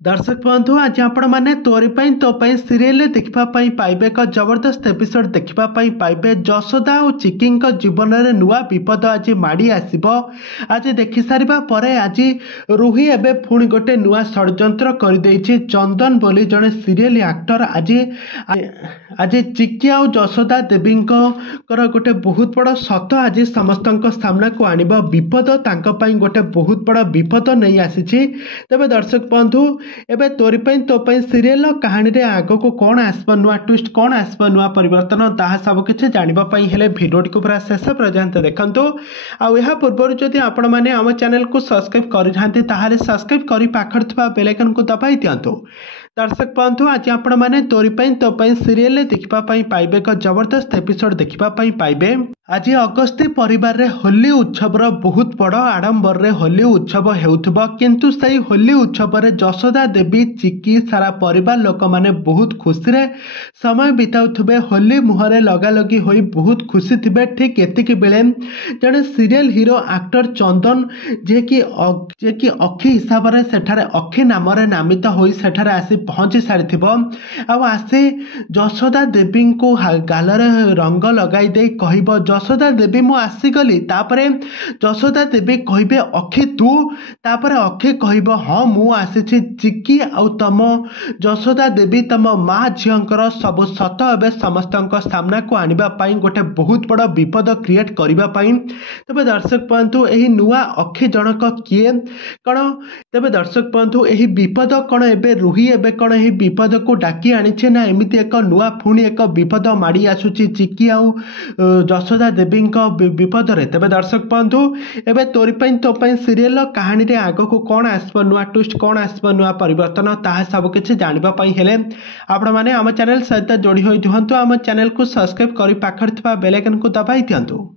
दर्शक बंधु आज आपण मैंने तोरी तो सीरियल देखा पाइबे एक जबरदस्त एपिसोड देखा पाइबे जशोदा और चिकी जीवन में नुआ विपद आज माड़ी आसब। आज देखि सारिबा परे आज रूही एवं पुणी गोटे नुआ षड्यंत्र कर चंदन बोली जड़े सीरियल एक्टर आज आज चिकी आ जशोदा देवी गोटे बहुत बड़ सत आज समस्त सामना को आणब विपद गोटे बहुत बड़ विपद नहीं आसी। तेज दर्शक बंधु एबे तोरी तो सीरियल कहानी रे आग को कौन आसब नुआ ट्विस्ट कौन आसब नुआ परिवर्तन ताहा सब किसी जानापी हेले भिडियो को पूरा शेष पर्यंत देखंतु। आ पूर्व जदि आपण मैंने आम चैनल को सब्सक्राइब कर सब्सक्राइब कर पाखर थिबा बेल आइकन को दबाई दियंतु। दर्शक बंधु आज आपण मैंने तोरी तो सीरियल देखा पाइबे एक जबरदस्त एपिसोड देखा पाइबे। आज अगस्ती परिवार रे होली उत्सवर बहुत बड़ आडंबर रे होली उत्सव हेउथबो किंतु सही होली उत्सव रे जशोदा देवी चिकी सारा परिवार लोक माने बहुत खुशी रे समय बिताउथबे होली मुहरे लगा लगी होई बहुत खुशी थिबे। ठीक एतिकी बेले जने सीरियल हीरो एक्टर चंदन जे कि अखी हिसाब रे सेठारे अखी नाम रे नामित होई सेठारे आसी पहुंची सारिथिबो। आ आसी जशोदा देवी को गालरे रंग लगाई दे कहबो जशोदा देवी मु आसीगली तापरे जशोदा देवी कहबे अखी तू तापरे अखी कहबो हाँ मु आसीछि चिकी आ तम जशोदा देवी तम माँ झींकर सब सत एवं समस्त सामना को आनिबा पाई गोटे बहुत बड़ विपद क्रिएट करिबा पाई। तबे दर्शक बंधु एही नुआ अखी जनक किए कण तबे दर्शक बंधु एही विपद कण एबे रूही एबे कण एही विपद को डाकी आनिछे ना एमिति एक नुआ पुणी एक विपद माड़ी आसुची चिकी आ जशोदा देवी विपद रे। तेज दर्शक बंधु एबे तोरी तो सीरियल कहानी रे आग को कौन आसब नुआ ट्विस्ट कौन आसब नुआ परिवर्तन ताहा सब किसी जानापी हेले आपण मैंने आम चैनल सहित जोड़ी होई दिहंतु। आम चैनल को सब्सक्राइब कर पाखर थिबा बेल आइकन को दबाई दियंतु।